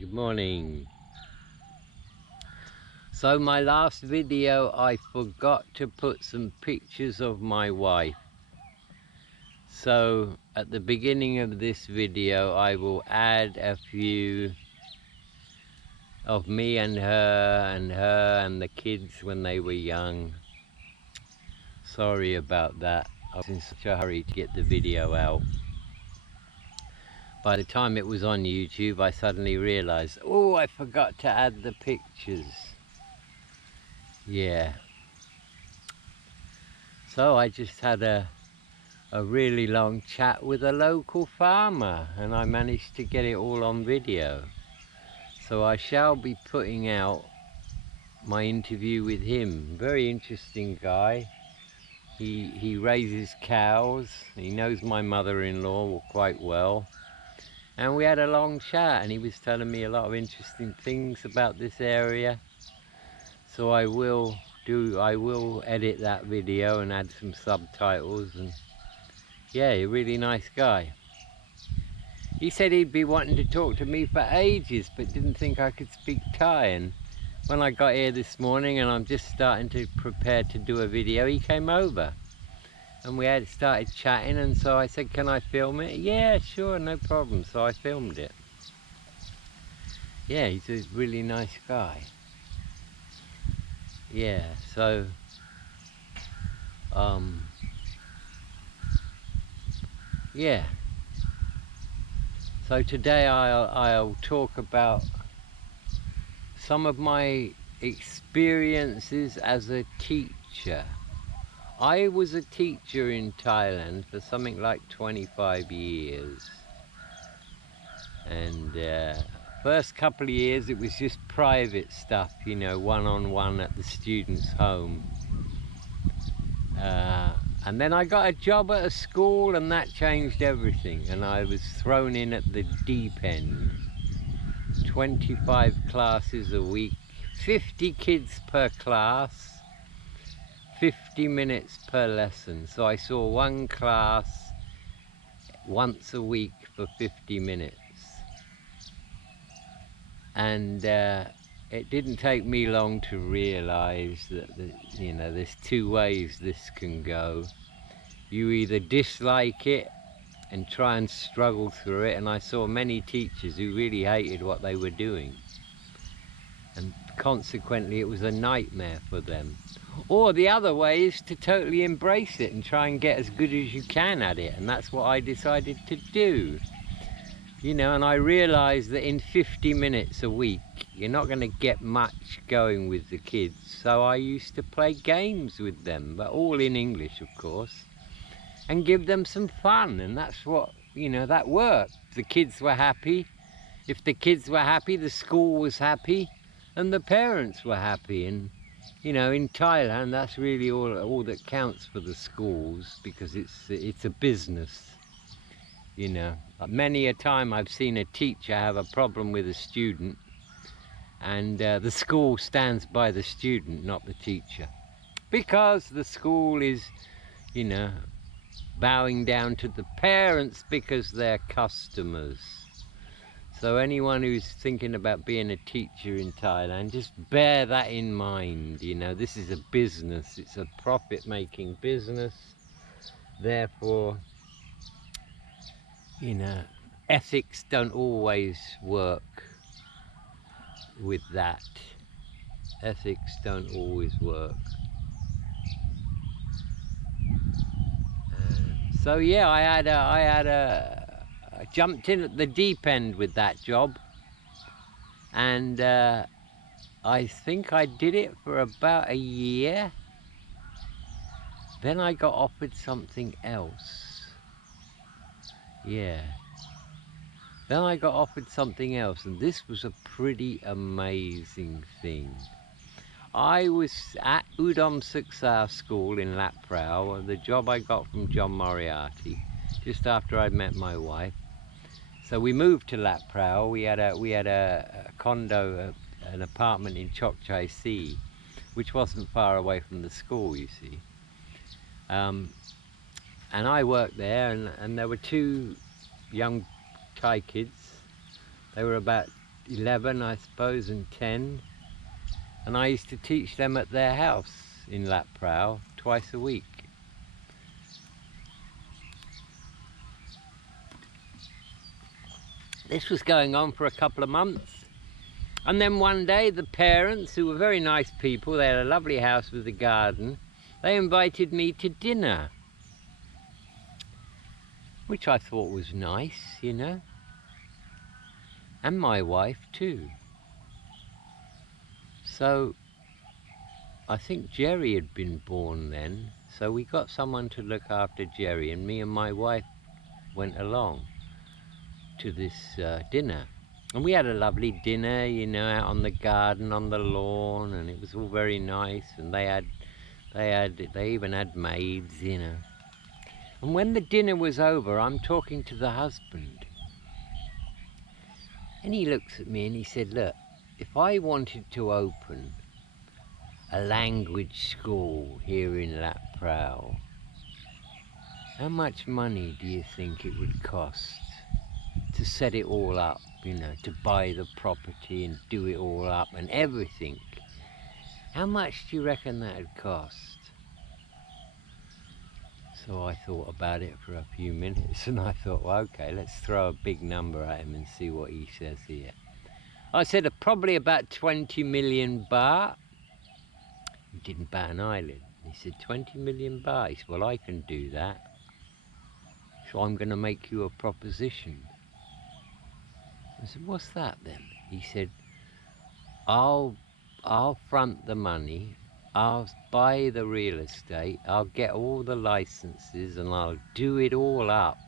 Good morning. So my last video I forgot to put some pictures of my wife. So at the beginning of this video I will add a few of me and her and the kids when they were young. Sorry about that. I was in such a hurry to get the video out. By the time it was on YouTube, I suddenly realized, oh, I forgot to add the pictures. Yeah. So I just had a really long chat with a local farmer, and I managed to get it all on video. So I shall be putting out my interview with him. Very interesting guy. He raises cows. He knows my mother-in-law quite well. And we had a long chat, and he was telling me a lot of interesting things about this area. So I will edit that video and add some subtitles, and yeah, a really nice guy. He said he'd be wanting to talk to me for ages, but didn't think I could speak Thai. And when I got here this morning and I'm just starting to prepare to do a video, he came over and we had started chatting, and so I said, can I film it? Yeah, sure, no problem. So I filmed it. Yeah, he's a really nice guy. Yeah, so yeah. So today I'll talk about some of my experiences as a teacher. I was a teacher in Thailand for something like 25 years. And first couple of years it was just private stuff, you know, one-on-one at the student's home. And then I got a job at a school, and that changed everything. And I was thrown in at the deep end. 25 classes a week, 50 kids per class. 50 minutes per lesson. So I saw one class once a week for 50 minutes. And it didn't take me long to realize that, you know, there's two ways this can go. You either dislike it and try and struggle through it, and I saw many teachers who really hated what they were doing. And consequently, it was a nightmare for them. Or the other way is to totally embrace it and try and get as good as you can at it. And that's what I decided to do. You know, and I realized that in 50 minutes a week, you're not going to get much going with the kids. So I used to play games with them, but all in English, of course, and give them some fun. And that's what, you know, that worked. The kids were happy. If the kids were happy, the school was happy. And the parents were happy. And you know, in Thailand, that's really all that counts for the schools, because it's a business. You know, many a time I've seen a teacher have a problem with a student, and the school stands by the student, not the teacher, because the school is, you know, bowing down to the parents because they're customers. So anyone who's thinking about being a teacher in Thailand, just bear that in mind. You know, this is a business. It's a profit-making business. Therefore, you know, ethics don't always work with that. Ethics don't always work. So yeah, I jumped in at the deep end with that job, and I think I did it for about a year. Then I got offered something else. Yeah. Then I got offered something else, and this was a pretty amazing thing. I was at Udom Suksa School in Lap Prau, the job I got from John Moriarty, just after I'd met my wife. So we moved to Lap Prau. We had a condo, an apartment in Chok Chai Si, which wasn't far away from the school, you see. And I worked there, and there were two young Thai kids. They were about 11, I suppose, and 10. And I used to teach them at their house in Lat Phrao twice a week. This was going on for a couple of months. And then one day the parents, who were very nice people, they had a lovely house with a garden, they invited me to dinner, which I thought was nice, you know, and my wife too. So I think Jerry had been born then, so we got someone to look after Jerry, and me and my wife went along to this dinner. And we had a lovely dinner, you know, out on the garden, on the lawn, and it was all very nice. And they even had maids, you know. And when the dinner was over, I'm talking to the husband, and he looks at me and he said, "Look, if I wanted to open a language school here in Lat Phrao, how much money do you think it would cost to set it all up, you know, to buy the property and do it all up and everything? How much do you reckon that'd cost?" So I thought about it for a few minutes, and I thought, well, okay, let's throw a big number at him and see what he says here. I said probably about 20 million baht. He didn't bat an eyelid. He said, 20 million baht? He said, well, I can do that. So I'm going to make you a proposition. I said, what's that then? He said, I'll front the money, I'll buy the real estate, I'll get all the licenses, and I'll do it all up,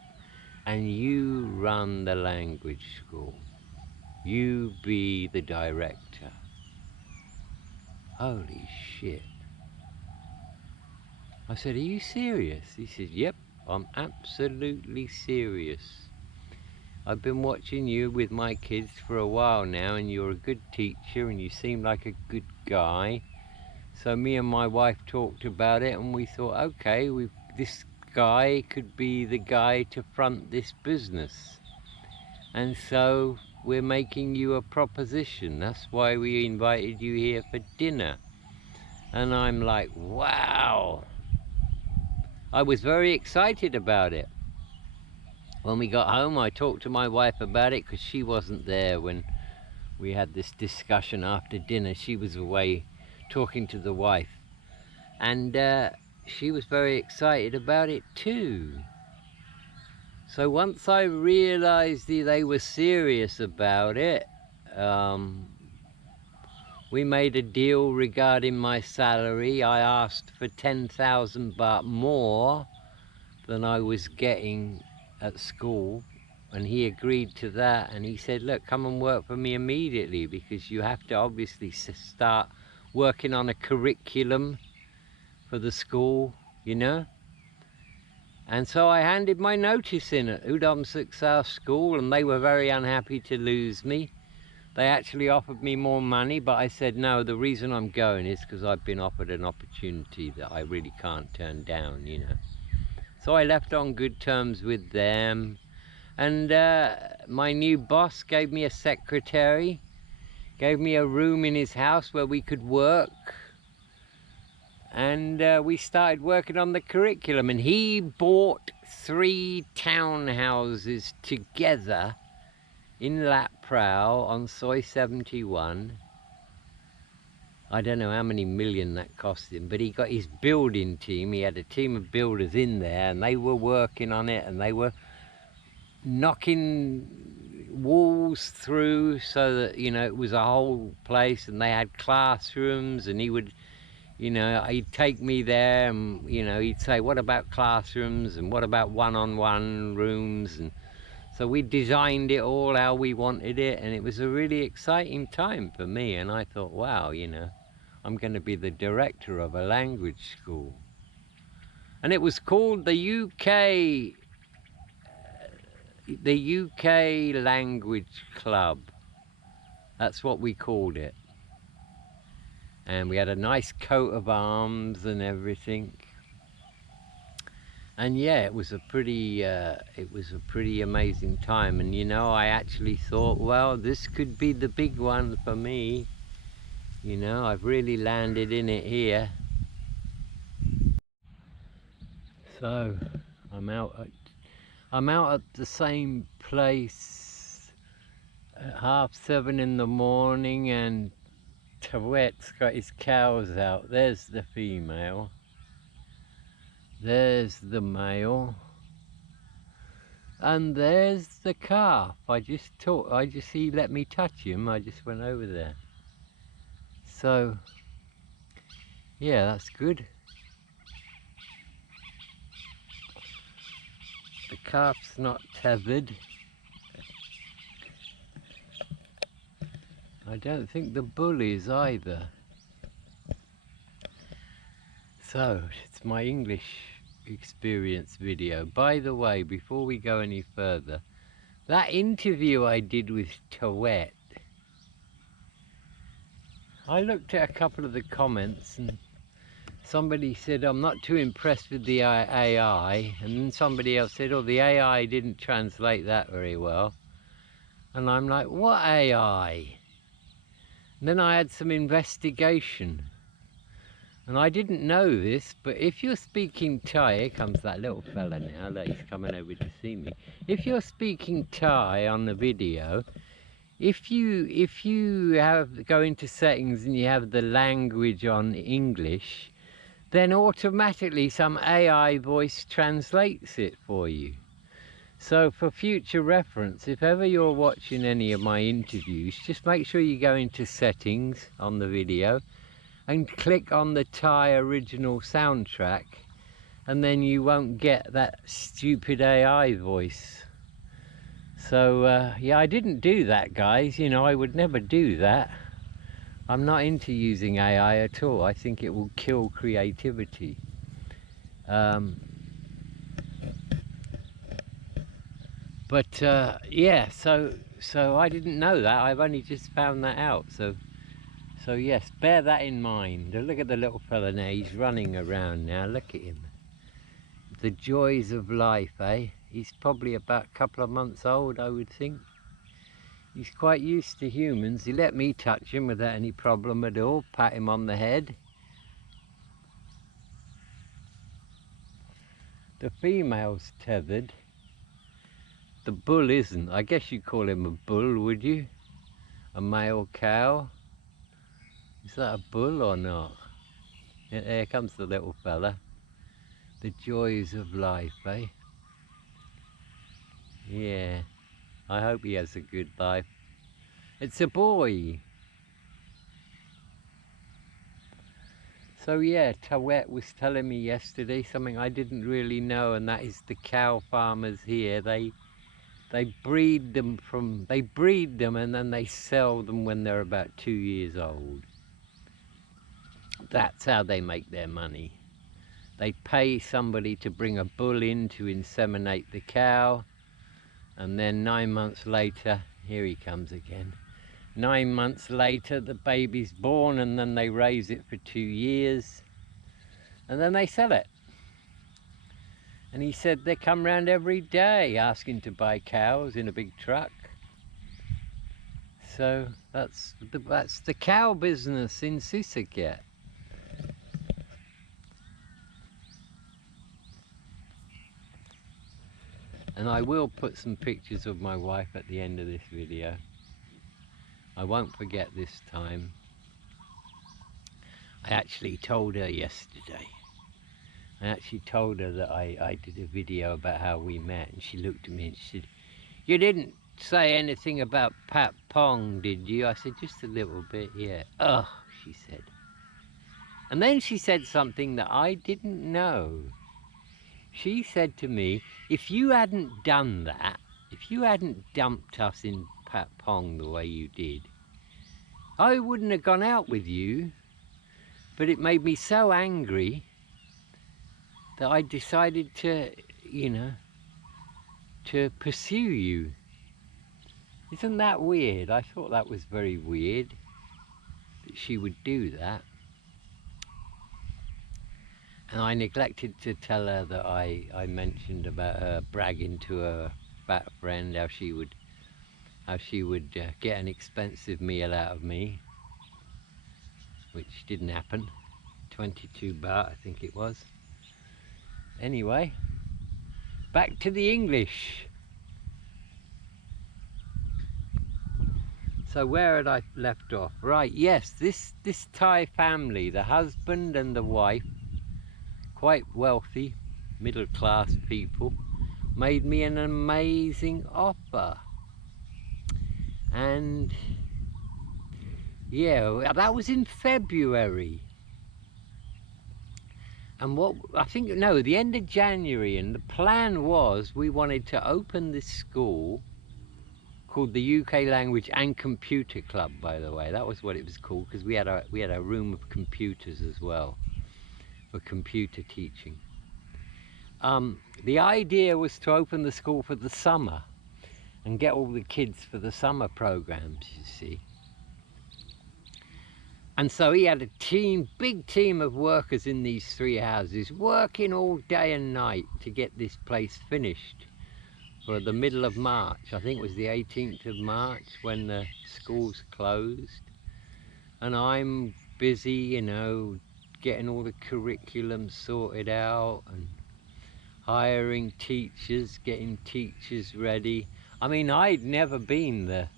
and you run the language school. You be the director. Holy shit. I said, are you serious? He said, yep, I'm absolutely serious. I've been watching you with my kids for a while now, and you're a good teacher and you seem like a good guy. So me and my wife talked about it, and we thought, okay, this guy could be the guy to front this business. And so we're making you a proposition. That's why we invited you here for dinner. And I'm like, wow. I was very excited about it. When we got home, I talked to my wife about it, because she wasn't there when we had this discussion after dinner. She was away talking to the wife, and she was very excited about it too. So once I realized they were serious about it, we made a deal regarding my salary. I asked for 10,000 baht more than I was getting at school, and he agreed to that. And he said, look, come and work for me immediately, because you have to obviously start working on a curriculum for the school, you know. And so I handed my notice in at Udom Suksao School, and they were very unhappy to lose me. They actually offered me more money, but I said, no, the reason I'm going is because I've been offered an opportunity that I really can't turn down, you know. So I left on good terms with them. And my new boss gave me a secretary, gave me a room in his house where we could work. And we started working on the curriculum. And he bought 3 townhouses together in Lat Phrao on Soi 71. I don't know how many million that cost him, but he got his building team. He had a team of builders in there, and they were working on it, and they were knocking walls through so that, you know, it was a whole place. And they had classrooms, and he would, you know, he'd take me there, and, you know, he'd say, what about classrooms, and what about one-on-one rooms? And so we designed it all how we wanted it, and it was a really exciting time for me. And I thought, wow, you know, I'm going to be the director of a language school. And it was called the UK Language Club. That's what we called it. And we had a nice coat of arms and everything. And yeah, it was a pretty amazing time. And you know, I actually thought, well, this could be the big one for me. You know, I've really landed in it here. So I'm out at the same place at 7:30 in the morning, and Tawet's got his cows out. There's the female. There's the male. And there's the calf. He let me touch him. I just went over there. So, yeah, that's good. The calf's not tethered. I don't think the bull is either. So, it's my English experience video. By the way, before we go any further, that interview I did with Tawet, I looked at a couple of the comments and somebody said, I'm not too impressed with the AI, and then somebody else said, oh, the AI didn't translate that very well. And I'm like, what AI? And then I had some investigation. And I didn't know this, but if you're speaking Thai, here comes that little fella now, look, he's coming over to see me. If you're speaking Thai on the video, if you go into settings and you have the language on English, then automatically some AI voice translates it for you. So for future reference, if ever you're watching any of my interviews, just make sure you go into settings on the video and click on the Thai original soundtrack, and then you won't get that stupid AI voice. So yeah, I didn't do that, guys. You know, I would never do that. I'm not into using AI at all. I think it will kill creativity. Yeah, so I didn't know that. I've only just found that out. So yes, bear that in mind. Look at the little fella now. He's running around now. Look at him. The joys of life, eh? He's probably about a couple of months old, I would think. He's quite used to humans. He let me touch him without any problem at all. Pat him on the head. The female's tethered. The bull isn't. I guess you'd call him a bull, would you? A male cow. Is that a bull or not? Here comes the little fella. The joys of life, eh? Yeah. I hope he has a good life. It's a boy. So yeah, Tawet was telling me yesterday something I didn't really know, and that is the cow farmers here, they breed them and then they sell them when they're about 2 years old. That's how they make their money. They pay somebody to bring a bull in to inseminate the cow, and then 9 months later, here he comes again. 9 months later, the baby's born, and then they raise it for 2 years, and then they sell it. And he said they come round every day asking to buy cows in a big truck. So that's the cow business in Sissaket. And I will put some pictures of my wife at the end of this video. I won't forget this time. I actually told her yesterday. I actually told her that I did a video about how we met, and she looked at me and she said, "You didn't say anything about Pat Pong, did you?" I said, "Just a little bit, yeah." "Oh," she said. And then she said something that I didn't know. She said to me, if you hadn't done that, if you hadn't dumped us in Pat Pong the way you did, I wouldn't have gone out with you, but it made me so angry that I decided to, you know, to pursue you. Isn't that weird? I thought that was very weird that she would do that. And I neglected to tell her that I mentioned about her bragging to her fat friend how she would get an expensive meal out of me, which didn't happen. 22 baht, I think it was. Anyway, back to the English. So where had I left off? Right, yes, this Thai family, the husband and the wife, quite wealthy, middle-class people, made me an amazing offer. And yeah, that was in February. And what, I think, no, the end of January, and the plan was we wanted to open this school called the UK Language and Computer Club, by the way. That was what it was called, because we had a room of computers as well for computer teaching. The idea was to open the school for the summer and get all the kids for the summer programs, you see. And so he had a big team of workers in these 3 houses, working all day and night to get this place finished for the middle of March. I think it was the 18th of March when the schools closed. And I'm busy, you know, getting all the curriculum sorted out and hiring teachers, getting teachers ready. I mean, I'd never been the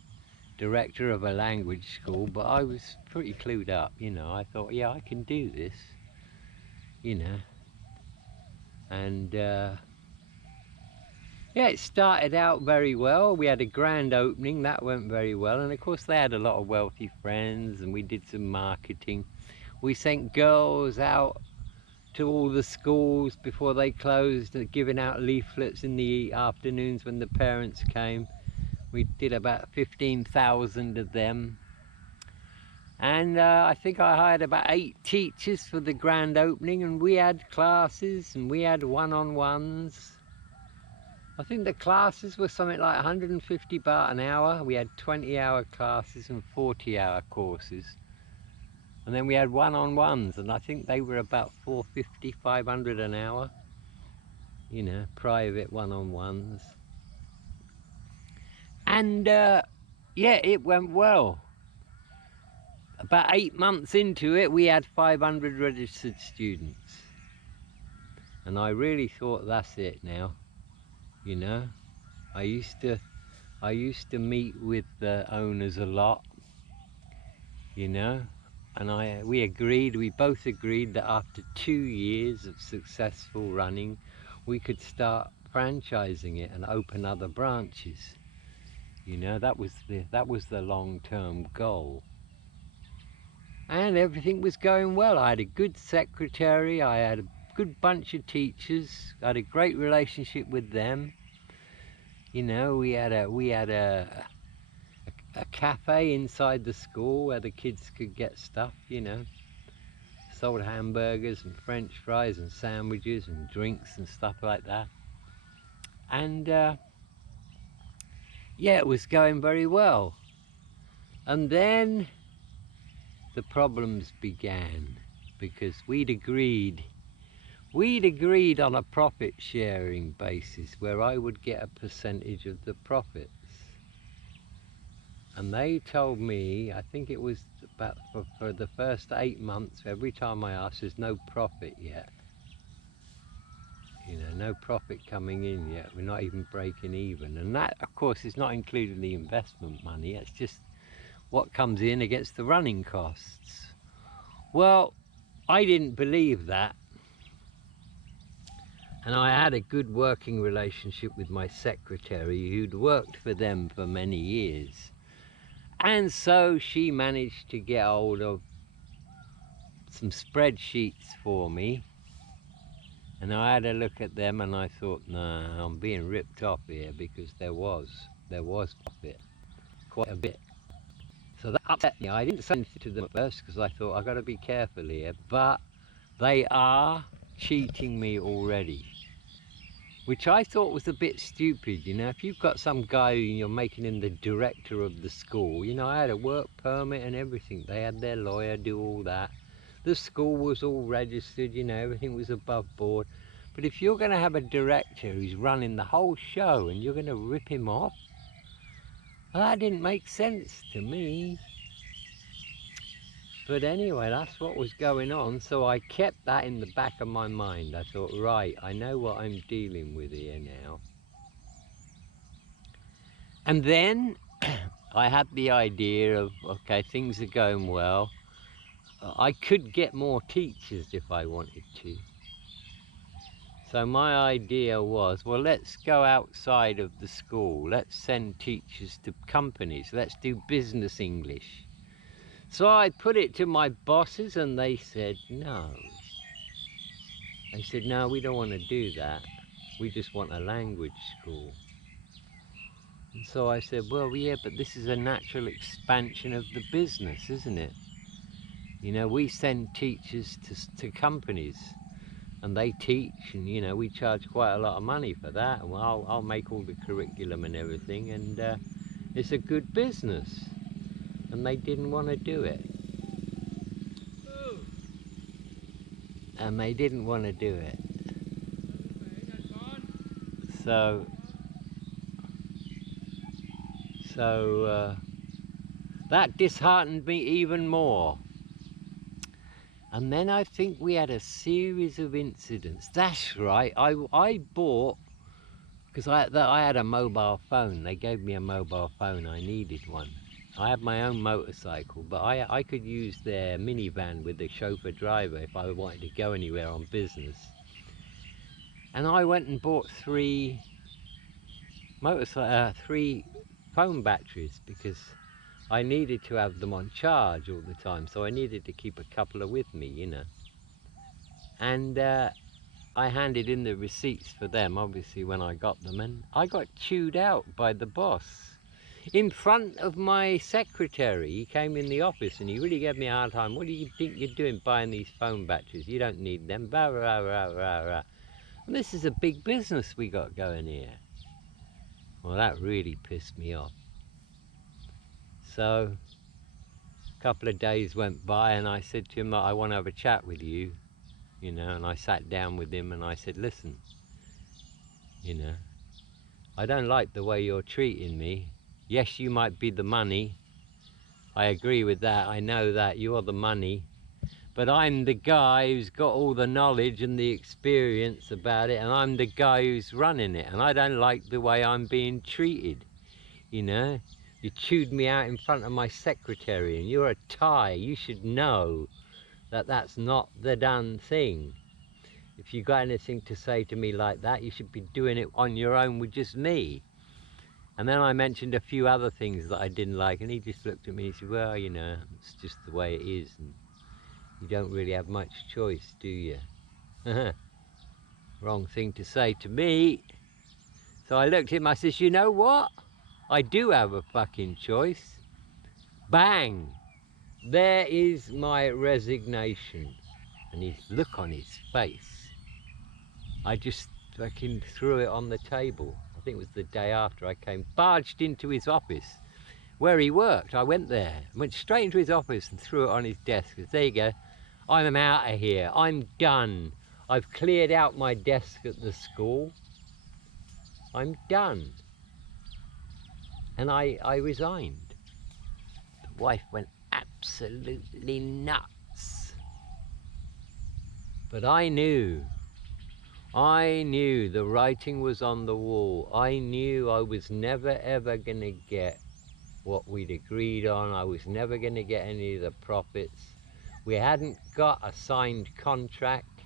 director of a language school, but I was pretty clued up, you know. I thought, yeah, I can do this, you know. And yeah, it started out very well. We had a grand opening, that went very well. And of course they had a lot of wealthy friends, and we did some marketing. We sent girls out to all the schools before they closed, giving out leaflets in the afternoons when the parents came. We did about 15,000 of them. And I think I hired about 8 teachers for the grand opening, and we had classes and we had one-on-ones. I think the classes were something like 150 baht an hour. We had 20-hour classes and 40-hour courses. And then we had one-on-ones, and I think they were about 450, 500 an hour. You know, private one-on-ones. And yeah, it went well. About 8 months into it, we had 500 registered students. And I really thought, that's it now. You know, I used to meet with the owners a lot, you know, and we both agreed that after 2 years of successful running, we could start franchising it and open other branches. You know, that was the long-term goal. And everything was going well. I had a good secretary, I had a good bunch of teachers, I had a great relationship with them. You know, we had a cafe inside the school where the kids could get stuff, you know. Sold hamburgers and French fries and sandwiches and drinks and stuff like that. And yeah, it was going very well. And then the problems began, because we'd agreed on a profit sharing basis where I would get a percentage of the profits. And they told me, I think it was about for the first 8 months, every time I asked, there's no profit yet. You know, no profit coming in yet. We're not even breaking even. And that, of course, is not including the investment money. It's just what comes in against the running costs. Well, I didn't believe that. And I had a good working relationship with my secretary, who'd worked for them for many years. And so she managed to get hold of some spreadsheets for me. And I had a look at them and I thought, nah, I'm being ripped off here, because there was profit, quite a bit. So that upset me. I didn't say anything to them at first because I thought, I've got to be careful here, but they are cheating me already. Which I thought was a bit stupid, you know. If you've got some guy and you're making him the director of the school, you know, I had a work permit and everything. They had their lawyer do all that. The school was all registered, you know, everything was above board. But if you're going to have a director who's running the whole show and you're going to rip him off, well, that didn't make sense to me. But anyway, that's what was going on, so I kept that in the back of my mind. I thought, right, I know what I'm dealing with here now. And then I had the idea of, okay, things are going well. I could get more teachers if I wanted to. So my idea was, well, let's go outside of the school. Let's send teachers to companies. Let's do business English. So I put it to my bosses and they said no. They said, no, we don't want to do that. We just want a language school. And so I said, well, yeah, but this is a natural expansion of the business, isn't it? You know, we send teachers to companies and they teach, and, you know, we charge quite a lot of money for that. And I'll make all the curriculum and everything, and it's a good business. And they didn't want to do it. And they didn't want to do it. So that disheartened me even more. And then I think we had a series of incidents. That's right, I bought, because I had a mobile phone. They gave me a mobile phone, I needed one. I had my own motorcycle, but I could use their minivan with the chauffeur driver if I wanted to go anywhere on business. And I went and bought three phone batteries because I needed to have them on charge all the time, so I needed to keep a couple of with me, you know. And I handed in the receipts for them, obviously, when I got them, and I got chewed out by the boss. In front of my secretary, he came in the office and he really gave me a hard time. What do you think you're doing buying these phone batteries? You don't need them, blah, blah, blah, blah, blah. And this is a big business we got going here. Well, that really pissed me off. So a couple of days went by and I said to him, I want to have a chat with you, you know, and I sat down with him and I said, listen, you know, I don't like the way you're treating me. Yes, you might be the money. I agree with that. I know that you're the money. But I'm the guy who's got all the knowledge and the experience about it, and I'm the guy who's running it, and I don't like the way I'm being treated, you know. You chewed me out in front of my secretary, and you're a Thai. You should know that that's not the done thing. If you got anything to say to me like that, you should be doing it on your own with just me. And then I mentioned a few other things that I didn't like, and he just looked at me and he said, well, you know, it's just the way it is, and you don't really have much choice, do you? Wrong thing to say to me. So I looked at him, I says, you know what? I do have a fucking choice. Bang! There is my resignation. And his look on his face, I just fucking threw it on the table. I think it was the day after I came, barged into his office where he worked. I went there, went straight into his office and threw it on his desk. There you go, I'm out of here, I'm done. I've cleared out my desk at the school. I'm done. And I resigned. The wife went absolutely nuts. But I knew the writing was on the wall. I knew I was never ever gonna get what we'd agreed on. I was never gonna get any of the profits. We hadn't got a signed contract,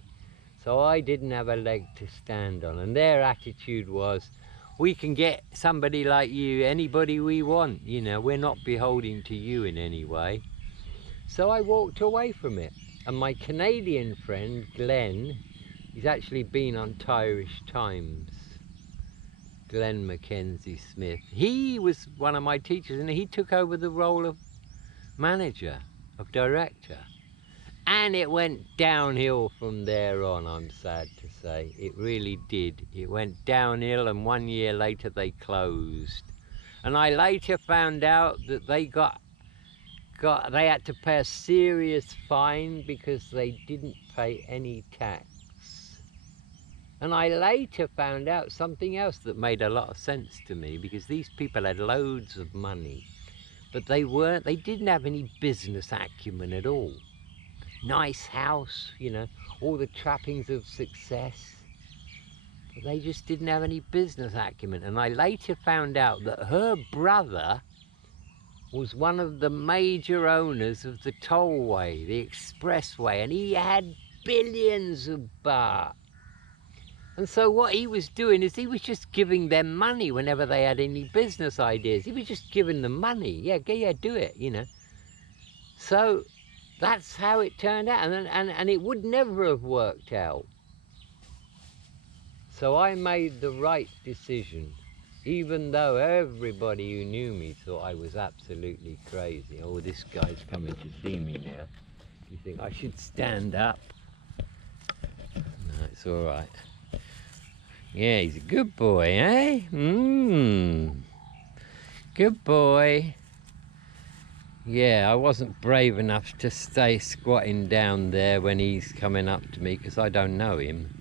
so I didn't have a leg to stand on. And their attitude was, we can get somebody like you, anybody we want, you know, we're not beholden to you in any way. So I walked away from it. And my Canadian friend, Glenn, he's actually been on Irish Times, Glenn Mackenzie Smith. He was one of my teachers, and he took over the role of manager, of director. And it went downhill from there on, I'm sad to say. It really did. It went downhill, and 1 year later they closed. And I later found out that they got they had to pay a serious fine because they didn't pay any tax. And I later found out something else that made a lot of sense to me, because these people had loads of money, but they didn't have any business acumen at all. Nice house, you know, all the trappings of success, but they just didn't have any business acumen. And I later found out that her brother was one of the major owners of the tollway, the expressway, and he had billions of baht. And so what he was doing is he was just giving them money whenever they had any business ideas. He was just giving them money. Yeah, do it, you know. So that's how it turned out, and it would never have worked out. So I made the right decision, even though everybody who knew me thought I was absolutely crazy. Oh, this guy's coming to see me now. You think I should stand up? No, it's all right. Yeah, he's a good boy, eh? Good boy. Yeah, I wasn't brave enough to stay squatting down there when he's coming up to me, because I don't know him.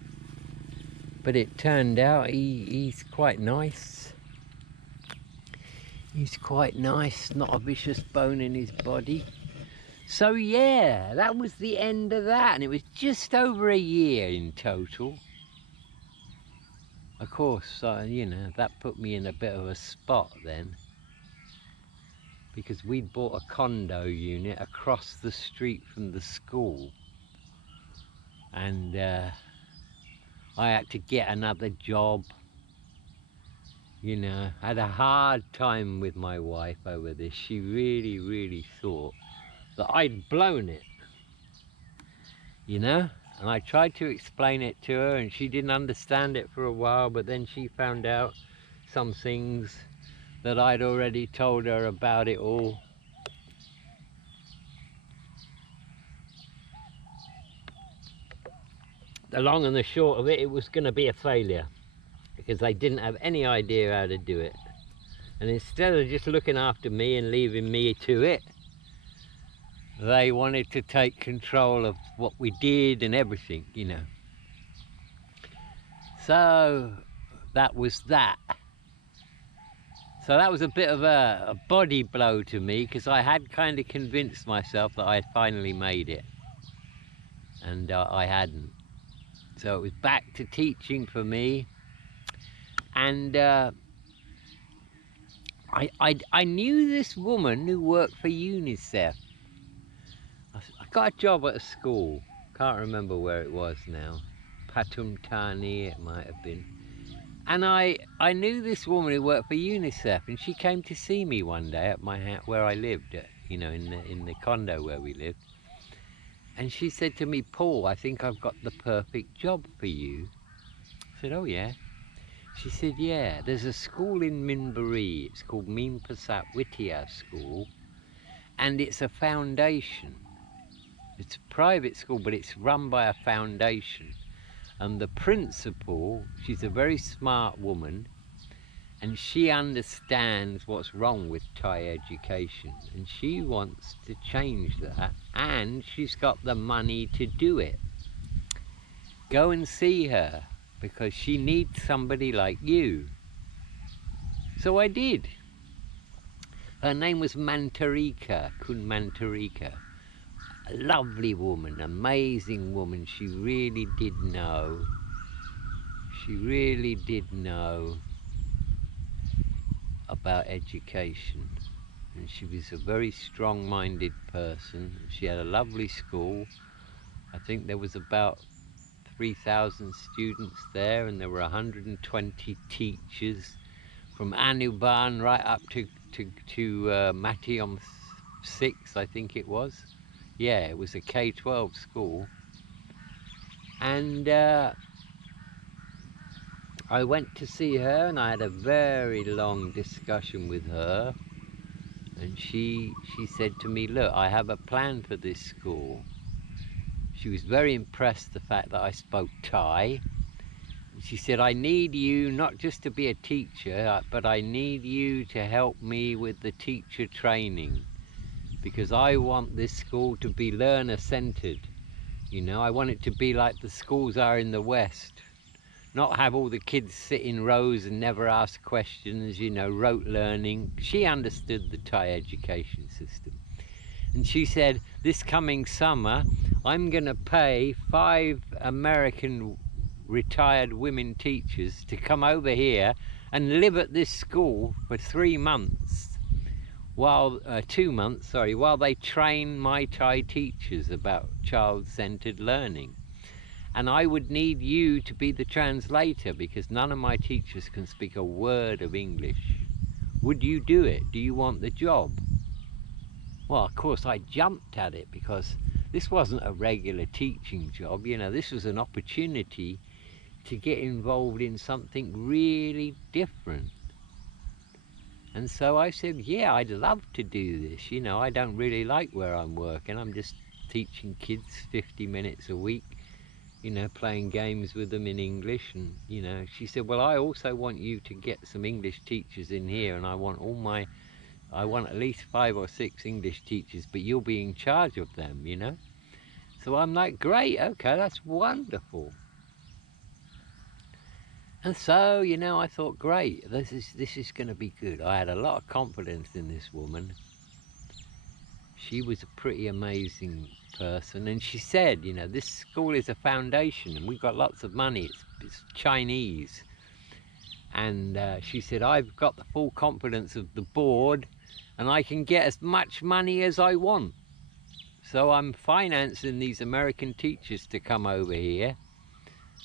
But it turned out he's quite nice. He's quite nice, not a vicious bone in his body. So yeah, that was the end of that, and it was just over a year in total. Of course, you know, that put me in a bit of a spot then, because we'd bought a condo unit across the street from the school, and I had to get another job. You know, I had a hard time with my wife over this. She really, really thought that I'd blown it, you know? And I tried to explain it to her, and she didn't understand it for a while, but then she found out some things that I'd already told her about it all. The long and the short of it, it was going to be a failure, because they didn't have any idea how to do it. And instead of just looking after me and leaving me to it, they wanted to take control of what we did and everything, you know. So that was that. So that was a bit of a body blow to me, because I had kind of convinced myself that I had finally made it, and I hadn't. So it was back to teaching for me, and I knew this woman who worked for UNICEF. I got a job at a school, can't remember where it was now, Pathum Thani it might have been. And I knew this woman who worked for UNICEF, and she came to see me one day at my house where I lived, you know, in the condo where we lived. And she said to me, "Paul, I think I've got the perfect job for you." I said, "Oh yeah?" She said, "Yeah, there's a school in Minburi, it's called Meen Pasat Witya School, and it's a foundation. It's a private school, but it's run by a foundation. And the principal, she's a very smart woman, and she understands what's wrong with Thai education, and she wants to change that, and she's got the money to do it. Go and see her, because she needs somebody like you." So I did. Her name was Mantarika, Kun Mantarika. A lovely woman, amazing woman. She really did know. She really did know about education. And she was a very strong-minded person. She had a lovely school. I think there was about 3,000 students there, and there were 120 teachers from Anuban right up to Matiyom 6, I think it was. Yeah, it was a K-12 school. And I went to see her, and I had a very long discussion with her. And she said to me, "Look, I have a plan for this school." She was very impressed the fact that I spoke Thai. She said, "I need you not just to be a teacher, but I need you to help me with the teacher training. because I want this school to be learner-centered. You know, I want it to be like the schools are in the West. Not have all the kids sit in rows and never ask questions, you know, rote learning. She understood the Thai education system. And she said, this coming summer, I'm going to pay 5 American retired women teachers to come over here and live at this school for 3 months, while 2 months, sorry, while they train my Thai teachers about child-centered learning. And I would need you to be the translator because none of my teachers can speak a word of English. Would you do it? Do you want the job? Well, of course, I jumped at it because this wasn't a regular teaching job. You know, this was an opportunity to get involved in something really different. And so I said, yeah, I'd love to do this. You know, I don't really like where I'm working. I'm just teaching kids 50 minutes a week, you know, playing games with them in English. And, you know, she said, well, I also want you to get some English teachers in here, and I want at least 5 or 6 English teachers, but you'll be in charge of them, you know. So I'm like, great, okay, that's wonderful. And so, you know, I thought, great, this is going to be good. I had a lot of confidence in this woman. She was a pretty amazing person, and she said, you know, this school is a foundation, and we've got lots of money. It's Chinese, and she said, I've got the full confidence of the board, and I can get as much money as I want. So I'm financing these American teachers to come over here,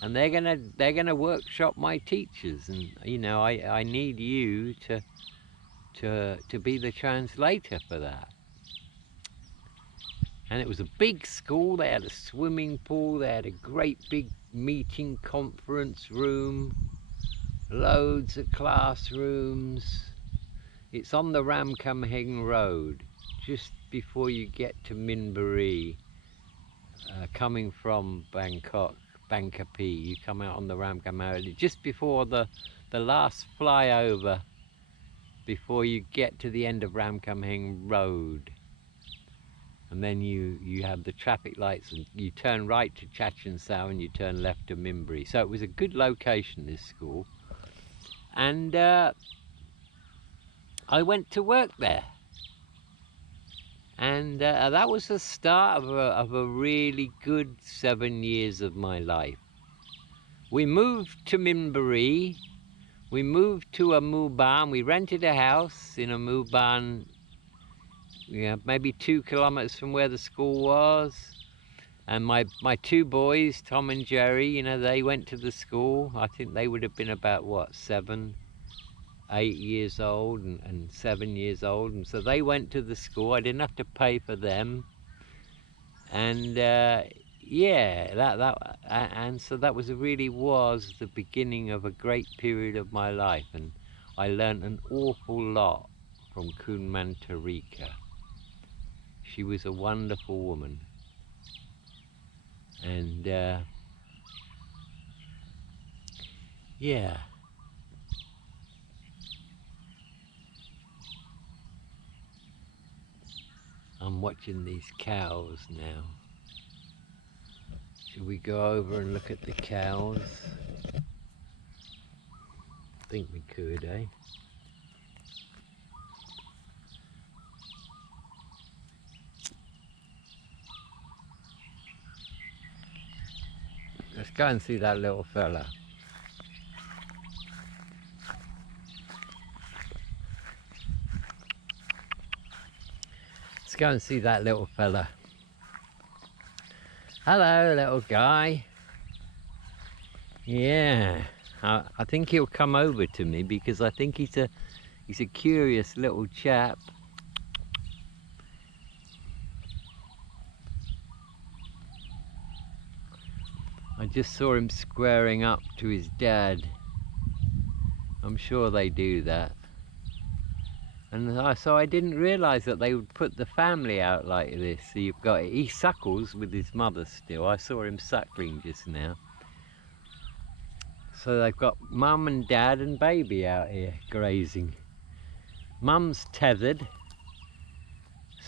and they're gonna workshop my teachers, and you know, I need you to be the translator for that. And it was a big school. They had a swimming pool, they had a great big meeting conference room, loads of classrooms. It's on the Ramkhamhaeng Road, just before you get to Minburi, coming from Bangkok, Bangkapi. You come out on the Ramkhamhaeng Road, just before the last flyover, before you get to the end of Ramkhamhaeng Road. And then you have the traffic lights, and you turn right to Chachen Sao and you turn left to Minburi. So it was a good location, this school. And I went to work there, and that was the start of a really good 7 years of my life. We moved to Minburi, we moved to a muban, we rented a house in a muban, yeah, maybe 2 kilometers from where the school was. And my 2 boys, Tom and Jerry, you know, they went to the school. I think they would have been about, what, 7, 8 years old and 7 years old, and so they went to the school. I didn't have to pay for them, and yeah, and so that really was the beginning of a great period of my life, and I learned an awful lot from Kun Mantarika. She was a wonderful woman, and yeah. I'm watching these cows now. Should we go over and look at the cows? I think we could, eh? Let's go and see that little fella. Let's go and see that little fella. Hello, little guy. Yeah, I think he'll come over to me because I think he's a curious little chap. I just saw him squaring up to his dad. I'm sure they do that. And so I didn't realise that they would put the family out like this. So you've got, he suckles with his mother still. I saw him suckling just now. So they've got mum and dad and baby out here grazing. Mum's tethered,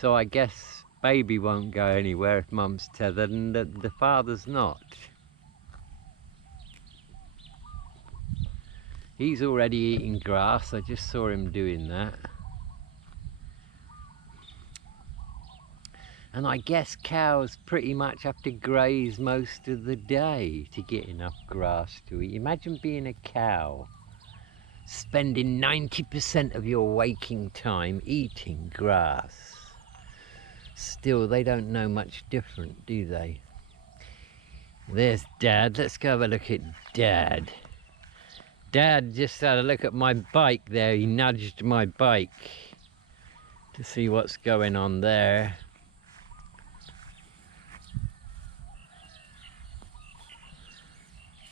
So I guess baby won't go anywhere if mum's tethered and the father's not. He's already eating grass, I just saw him doing that. And I guess cows pretty much have to graze most of the day to get enough grass to eat. Imagine being a cow, spending 90% of your waking time eating grass. Still, they don't know much different, do they? There's Dad. Let's go have a look at Dad. Dad just had a look at my bike there. He nudged my bike to see what's going on there.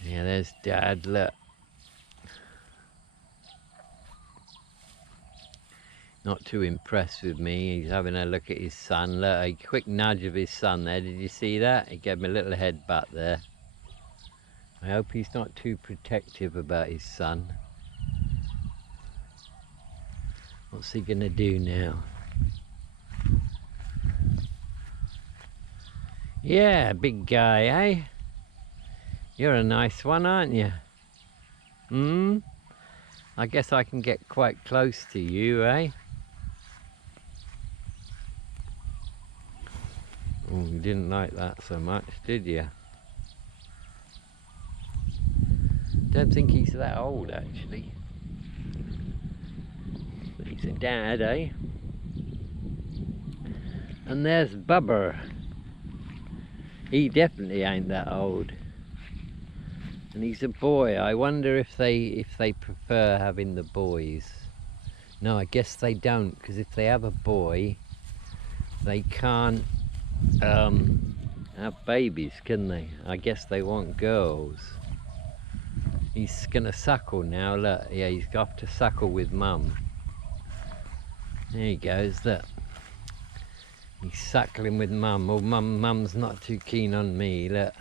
Yeah, there's Dad, look. Not too impressed with me. He's having a look at his son. Look, a quick nudge of his son there. Did you see that? He gave me a little headbutt there. I hope he's not too protective about his son. What's he gonna do now? Yeah, big guy, eh? You're a nice one, aren't you? I guess I can get quite close to you, eh? Oh, you didn't like that so much, did you? Don't think he's that old, actually. But he's a dad, eh? And there's Bubber. He definitely ain't that old. And he's a boy. I wonder if they prefer having the boys. No, I guess they don't, because if they have a boy, they can't have babies, can they? I guess they want girls. He's gonna suckle now, look. Yeah, he's got to suckle with mum. There he goes, look. He's suckling with mum. Oh, mum's not too keen on me, look.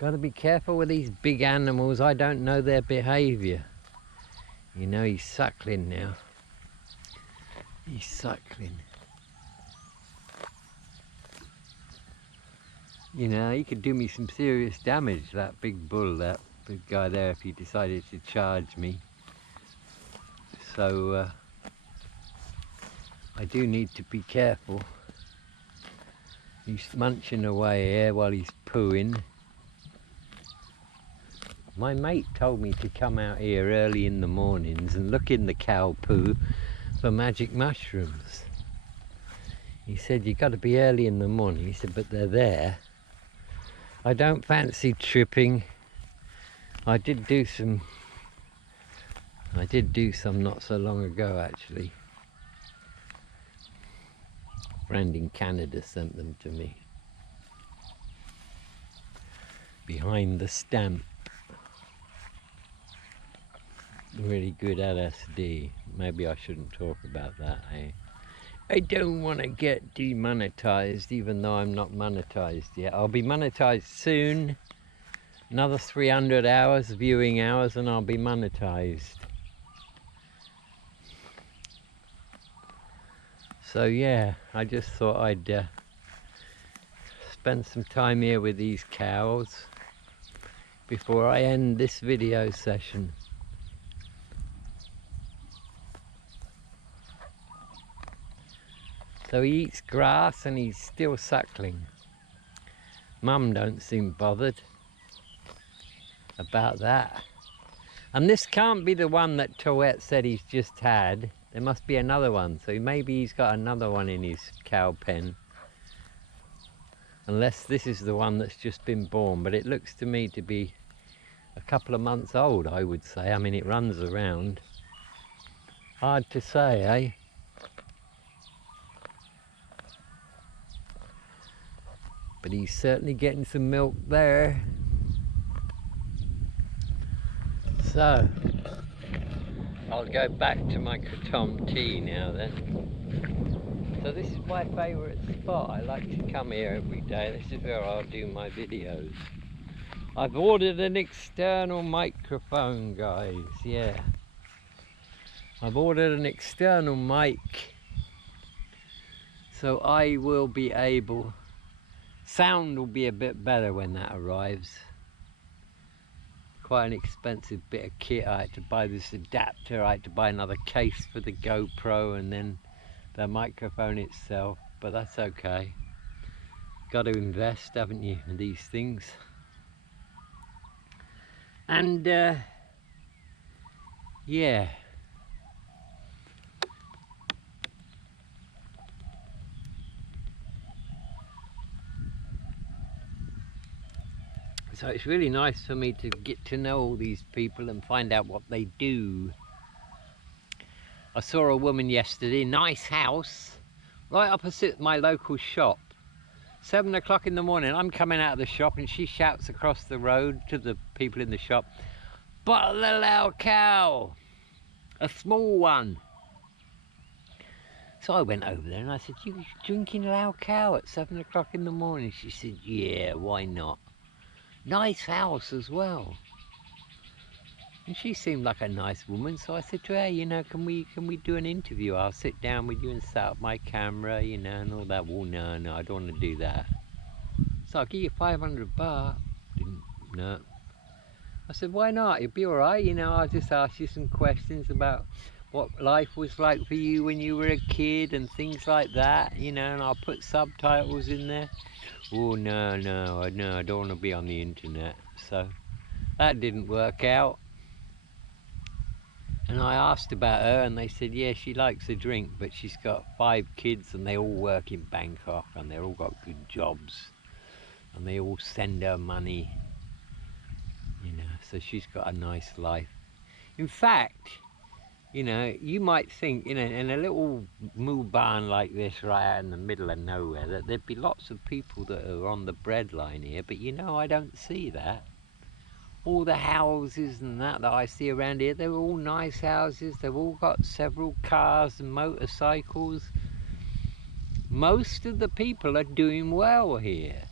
Gotta be careful with these big animals. I don't know their behaviour. You know, he's suckling now. He's suckling. You know, he could do me some serious damage, that big bull, that big guy there, if he decided to charge me. So, I do need to be careful. He's munching away here while he's pooing. My mate told me to come out here early in the mornings and look in the cow poo for magic mushrooms. He said, you got to be early in the morning. He said, but they're there. I don't fancy tripping. I did do some not so long ago, actually. A friend in Canada sent them to me. Behind the stamp. Really good LSD. Maybe I shouldn't talk about that, eh? I don't want to get demonetized, even though I'm not monetized yet. I'll be monetized soon. Another 300 hours, viewing hours, and I'll be monetized. So yeah, I just thought I'd spend some time here with these cows before I end this video session. So he eats grass and he's still suckling. Mum don't seem bothered about that. And this can't be the one that Toet said he's just had. There must be another one. So maybe he's got another one in his cow pen. Unless this is the one that's just been born. But it looks to me to be a couple of months old, I would say. I mean, it runs around. Hard to say, eh? But he's certainly getting some milk there. So, I'll go back to my kratom tea now then. So this is my favourite spot. I like to come here every day. This is where I'll do my videos. I've ordered an external microphone, guys, yeah. . I've ordered an external mic So I will be able, sound will be a bit better when that arrives. Quite an expensive bit of kit. I had to buy this adapter, I had to buy another case for the GoPro, and then the microphone itself, but that's okay. Got to invest, haven't you, in these things? And yeah, so it's really nice for me to get to know all these people and find out what they do. I saw a woman yesterday, nice house, right opposite my local shop. 7 o'clock in the morning, I'm coming out of the shop and she shouts across the road to the people in the shop, "Bottle of Lao Cow, a small one." So I went over there and I said, "You drinking Lao Cow at 7 o'clock in the morning?" She said, "Yeah, why not? Nice house as well." And she seemed like a nice woman, so I said to her, "You know, can we do an interview? I'll sit down with you and set up my camera, you know, and all that." "Well, no, I don't want to do that." "So I'll give you 500 baht." Didn't, no. I said, "Why not? It'd be all right, you know. I'll just ask you some questions about what life was like for you when you were a kid and things like that, you know, and I'll put subtitles in there." "Oh, no, I don't want to be on the internet." So that didn't work out. And I asked about her and they said, yeah, she likes a drink, but she's got 5 kids and they all work in Bangkok and they've all got good jobs and they all send her money, you know, so she's got a nice life. In fact, you know, you might think, you know, in a little moo barn like this right out in the middle of nowhere, that there'd be lots of people that are on the breadline here, but you know, I don't see that. All the houses and that I see around here, they're all nice houses. They've all got several cars and motorcycles. Most of the people are doing well here.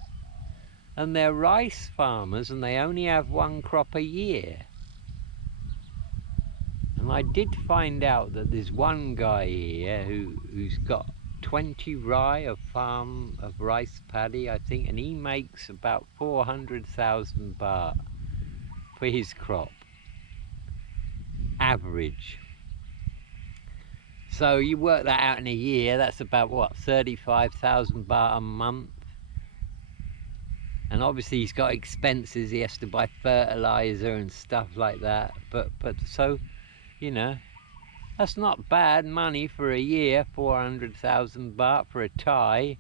And they're rice farmers and they only have 1 crop a year. And I did find out that there's one guy here who's got 20 rai of farm of rice paddy, I think, and he makes about 400,000 baht for his crop, average. So you work that out in a year, that's about what, 35,000 baht a month. And obviously he's got expenses, he has to buy fertilizer and stuff like that. But so, you know, that's not bad money for a year, 400,000 baht for a Thai.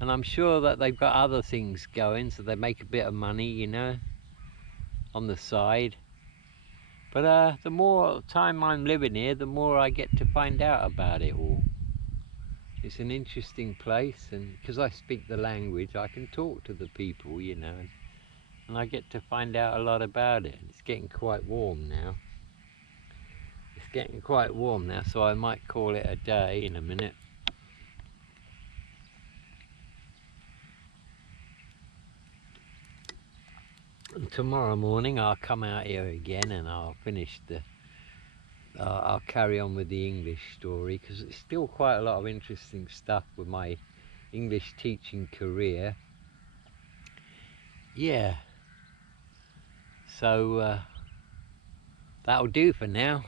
And I'm sure that they've got other things going, so they make a bit of money, you know, on the side. But the more time I'm living here, the more I get to find out about it all. It's an interesting place, and because I speak the language, I can talk to the people, you know, and I get to find out a lot about it. It's getting quite warm now. It's getting quite warm now, so I might call it a day in a minute. And tomorrow morning I'll come out here again and I'll finish the I'll carry on with the English story, because it's still quite a lot of interesting stuff with my English teaching career. Yeah, so that'll do for now.